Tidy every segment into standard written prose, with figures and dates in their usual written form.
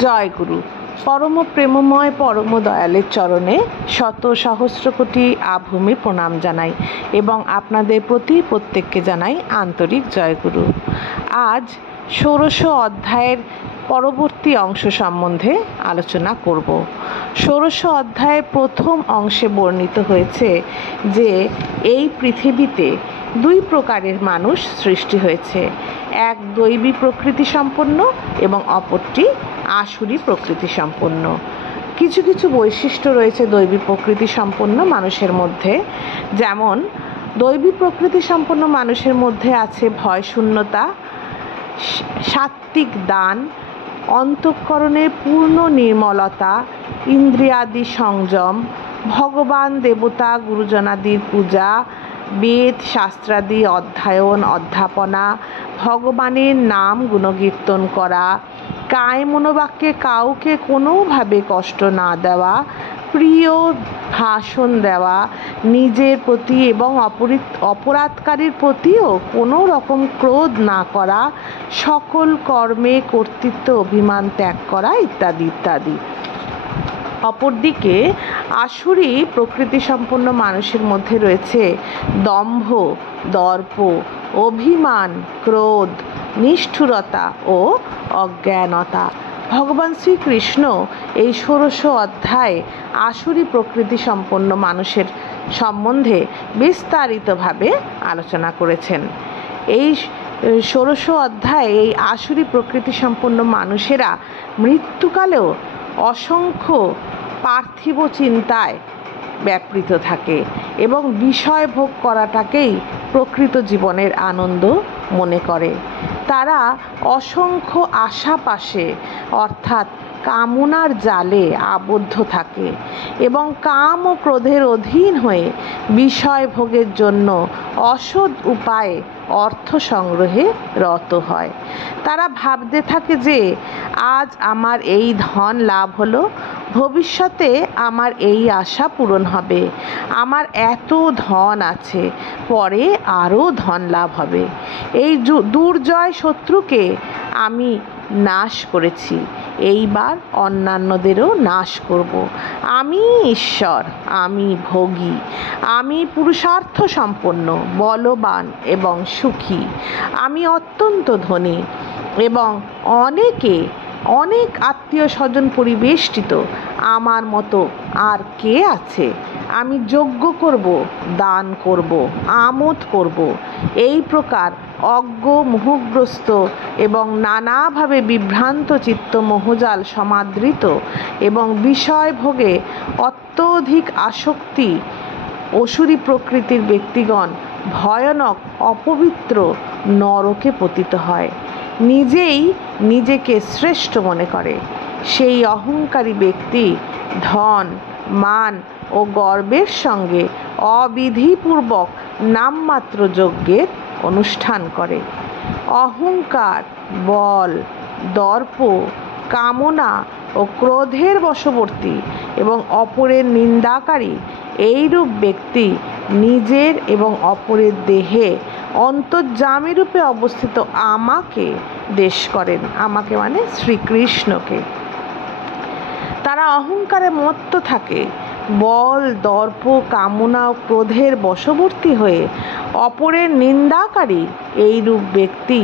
জয় গুরু। পরম প্রেমময় পরম দয়ালের চরণে শত সহস্র কোটি আভূমি প্রণাম জানাই এবং আপনাদের প্রতি প্রত্যেককে জানাই আন্তরিক জয়গুরু। আজ ষোড়শ অধ্যায়ের পরবর্তী অংশ সম্বন্ধে আলোচনা করব। ষোড়শ অধ্যায়ের প্রথম অংশে বর্ণিত হয়েছে যে এই পৃথিবীতে দুই প্রকারের মানুষ সৃষ্টি হয়েছে, এক দৈবী প্রকৃতি সম্পন্ন এবং অপরটি আসুরি প্রকৃতি সম্পন্ন। কিছু কিছু বৈশিষ্ট্য রয়েছে দৈবী প্রকৃতি সম্পন্ন মানুষের মধ্যে, যেমন দৈবী প্রকৃতি সম্পন্ন মানুষের মধ্যে আছে ভয় শূন্যতা, সাত্ত্বিক দান, অন্তঃকরণের পূর্ণ নির্মলতা, ইন্দ্রিয়াদি সংযম, ভগবান দেবতা গুরুজনাদির পূজা, বেদ শাস্ত্রাদি অধ্যয়ন অধ্যাপনা, ভগবানের নাম গুণকীর্তন করা, কায় মনোবাক্যে কাউকে কোনোভাবে কষ্ট না দেওয়া, প্রিয় ভাষণ দেওয়া, নিজের প্রতি এবং অপরাধকারীর প্রতিও কোনো রকম ক্রোধ না করা, সকল কর্মে কর্তৃত্ব অভিমান ত্যাগ করা ইত্যাদি ইত্যাদি। অপরদিকে আসুরি প্রকৃতি সম্পন্ন মানুষের মধ্যে রয়েছে দম্ভ, দর্প, অভিমান, ক্রোধ, নিষ্ঠুরতা ও অজ্ঞানতা। ভগবান শ্রীকৃষ্ণ এই ষোড়শ অধ্যায়ে আসুরি প্রকৃতি সম্পন্ন মানুষের সম্বন্ধে বিস্তারিতভাবে আলোচনা করেছেন। এই ষোড়শ অধ্যায়ে এই আসুরি প্রকৃতি সম্পন্ন মানুষেরা মৃত্যুকালেও অসংখ্য পার্থিব চিন্তায় ব্যাপৃত থাকে এবং বিষয় ভোগ করাটাকেই প্রকৃত জীবনের আনন্দ মনে করে। তারা অসংখ্য আশাপাশে অর্থাৎ কামনার জালে আবদ্ধ থাকে এবং কাম ও ক্রোধের অধীন হয়ে বিষয় ভোগের জন্য অসৎ উপায়ে অর্থ সংগ্রহে রত হয়। তারা ভাবতে থাকে যে আজ আমার এই ধন লাভ হলো, ভবিষ্যতে আমার এই আশা পূরণ হবে, আমার এত ধন আছে, পরে আরও ধন লাভ হবে, এই দুর্জয় শত্রুকে আমি নাশ করেছি, এইবার অন্যান্যদেরও নাশ করব, আমি ঈশ্বর, আমি ভোগী, আমি পুরুষার্থ সম্পন্ন, বলবান এবং সুখী, আমি অত্যন্ত ধনী এবং অনেক আত্মীয় স্বজন পরিবেষ্টিত, আমার মতো আর কে আছে, আমি যজ্ঞ করব, দান করব, আমোদ করব। এই প্রকার অজ্ঞ মোহগ্রস্ত এবং নানাভাবে বিভ্রান্ত চিত্ত মোহজাল সমাদৃত এবং বিষয় ভোগে অত্যধিক আসক্তি অসুরী প্রকৃতির ব্যক্তিগণ ভয়ানক অপবিত্র নরকে পতিত হয়। নিজেই নিজেকে শ্রেষ্ঠ মনে করে। সেই অহংকারী ব্যক্তি ধন, মান ও গর্বের সঙ্গে অবিধিপূর্বক নামমাত্র যজ্ঞের অনুষ্ঠান করে। অহংকার, বল, দর্প, কামনা ও ক্রোধের বশবর্তী এবং অপরের নিন্দাকারী এইরূপ ব্যক্তি নিজের এবং অপরের দেহে অন্তর্যামী রূপে অবস্থিত আমাকে দেশ করেন। আমাকে মানে শ্রীকৃষ্ণকে। তারা অহংকারে মত্ত থাকে, বল, দর্প, কামনা ও ক্রোধের বশবর্তী হয়ে অপরের নিন্দাকারী এইরূপ ব্যক্তি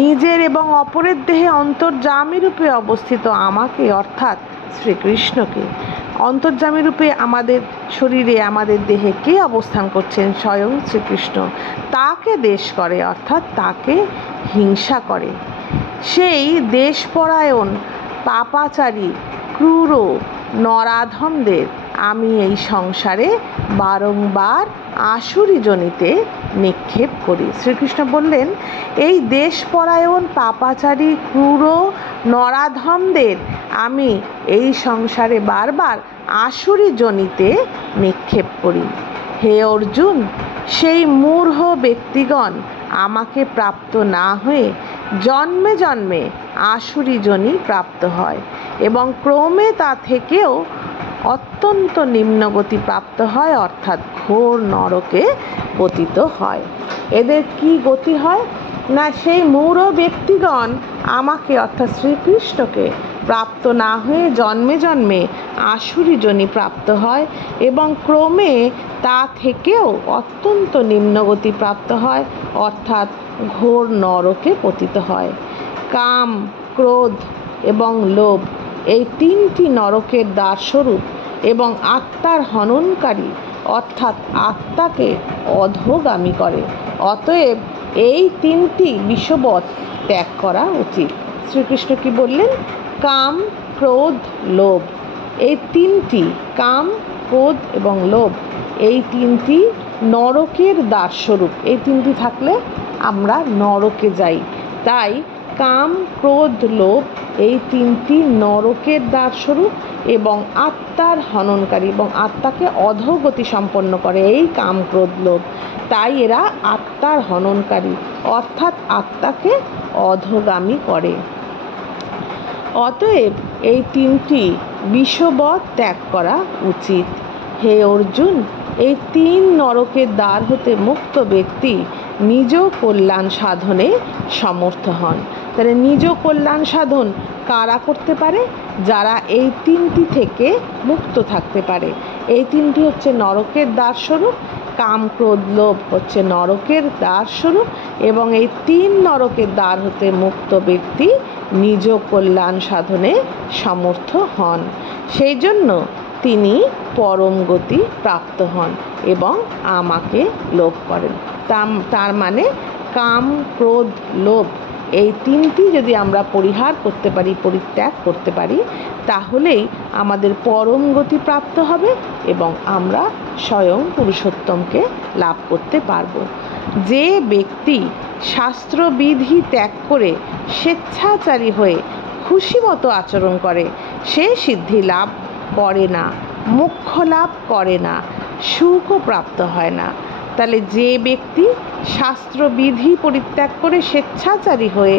নিজের এবং অপরের দেহে অন্তর্যামী রূপে অবস্থিত আমাকে অর্থাৎ শ্রীকৃষ্ণকে। অন্তর্যামী রূপে আমাদের শরীরে আমাদের দেহে কে অবস্থান করছেন? স্বয়ং শ্রীকৃষ্ণ। তাকে দেশ করে অর্থাৎ তাকে হিংসা করে। সেই দেশপরায়ণ পাপাচারী ক্রূর নরাধমদের আমি এই সংসারে বারংবার আসুরি যোনিতে নিক্ষেপ করি। শ্রীকৃষ্ণ বললেন, এই দেশপরায়ণ পাপাচারী ক্রূর নরাধমদের আমি এই সংসারে বারবার আসুরি যোনিতে নিক্ষেপ করি। হে অর্জুন, সেই মূঢ় ব্যক্তিগণ আমাকে প্রাপ্ত না হয়ে জন্মে জন্মে আসুরি যোনি প্রাপ্ত হয় এবং ক্রমে তা থেকেও অত্যন্ত নিম্নগতি প্রাপ্ত হয় অর্থাৎ ঘোর নরকে পতিত হয়। এদের কি গতি হয় না, সেই মূঢ় ব্যক্তিগণ আমাকে অর্থাৎ শ্রীকৃষ্ণকে প্রাপ্ত না হয়ে জন্মে জন্মে আসুরি যোনি প্রাপ্ত হয় এবং ক্রমে তা থেকেও অত্যন্ত নিম্নগতি প্রাপ্ত হয়, অর্থাৎ ঘোর নরকে পতিত হয়। কাম, ক্রোধ এবং লোভ এই তিনটি নরকের দ্বারস্বরূপ এবং আত্মার হননকারী, অর্থাৎ আত্মাকে অধোগামী করে। অতএব এই তিনটি বিষবৎ ত্যাগ করা উচিত। শ্রীকৃষ্ণ কি বললেন? কাম, ক্রোধ, লোভ এই তিনটি, কাম, ক্রোধ এবং লোভ এই তিনটি নরকের দ্বারস্বরূপ। এই তিনটি থাকলে আমরা নরকে যাই। তাই কাম, ক্রোধ, লোভ এই তিনটি নরকের দ্বারস্বরূপ এবং আত্মার হননকারী এবং আত্মাকে অধোগতি সম্পন্ন করে এই কাম, ক্রোধ, লোভ। তাই এরা আত্মার হননকারী, অর্থাৎ আত্মাকে অধোগামী করে। অতএব এই তিনটি বিষবৎ ত্যাগ করা উচিত। হে অর্জুন, এই তিন নরকের দ্বার হতে মুক্ত ব্যক্তি নিজ কল্যাণ সাধনে সমর্থ হন। তাহলে নিজ কল্যাণ সাধন কারা করতে পারে? যারা এই তিনটি থেকে মুক্ত থাকতে পারে। এই তিনটি হচ্ছে নরকের দ্বারস্বরূপ, কাম, ক্রোধ, লোভ হচ্ছে নরকের দ্বারস্বরূপ এবং এই তিন নরকের দ্বার হতে মুক্ত ব্যক্তি নিজ কল্যাণ সাধনে সমর্থ হন। সেই জন্য তিনি পরম গতি প্রাপ্ত হন এবং আমাকে লোভ করেন। তার মানে কাম, ক্রোধ, লোভ এই তিনটি যদি আমরা পরিহার করতে পারি, পরিত্যাগ করতে পারি, তাহলেই আমাদের পরম গতি প্রাপ্ত হবে এবং আমরা স্বয়ং পুরুষোত্তমকে লাভ করতে পারব। যে ব্যক্তি শাস্ত্রবিধি ত্যাগ করে স্বেচ্ছাচারী হয়ে খুশি মতো আচরণ করে, সে সিদ্ধি লাভ করে না, মোক্ষ লাভ করে না, সুখও প্রাপ্ত হয় না। তাহলে যে ব্যক্তি শাস্ত্রবিধি পরিত্যাগ করে স্বেচ্ছাচারী হয়ে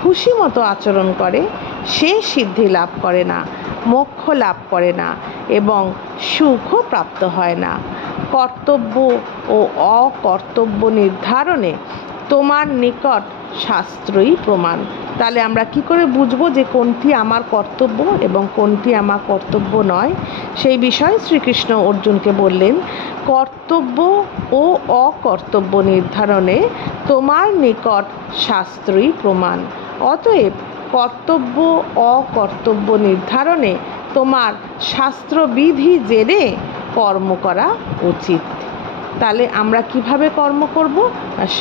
খুশি মতো আচরণ করে, সে সিদ্ধি লাভ করে না, মোক্ষ লাভ করে না এবং সুখও প্রাপ্ত হয় না। কর্তব্য ও অকর্তব্য নির্ধারণে তোমার নিকট শাস্ত্রই প্রমাণ। তাহলে আমরা কি করে বুঝবো যে কোনটি আমার কর্তব্য এবং কোনটি আমার কর্তব্য নয়? সেই বিষয়ে শ্রীকৃষ্ণ অর্জুনকে বললেন, কর্তব্য ও অকর্তব্য নির্ধারণে তোমার নিকট শাস্ত্রই প্রমাণ। অতএব কর্তব্য অকর্তব্য নির্ধারণে তোমার শাস্ত্রবিধি জেনে কর্ম করা উচিত। তাহলে আমরা কিভাবে কর্ম করব?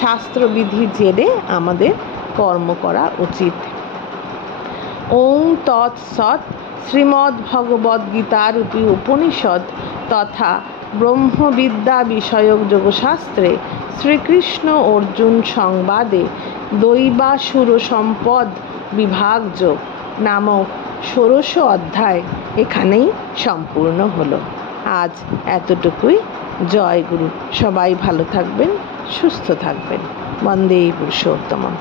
শাস্ত্রবিধি জেনে আমাদের কর্ম করা উচিত। ওং তৎসৎ। শ্রীমদ্ভগবদ্গীতারূপী উপনিষদ তথা ব্রহ্মবিদ্যা বিষয়ক যোগশাস্ত্রে শ্রীকৃষ্ণ অর্জুন সংবাদে দৈবাসুর সম্পদ বিভাগযোগ নামক ১৬শ অধ্যায় এখানেই সম্পূর্ণ হলো। আজ এতটুকুই। জয় গুরু। সবাই ভালো থাকবেন, সুস্থ থাকবেন। বন্দে পুরুষোত্তমম।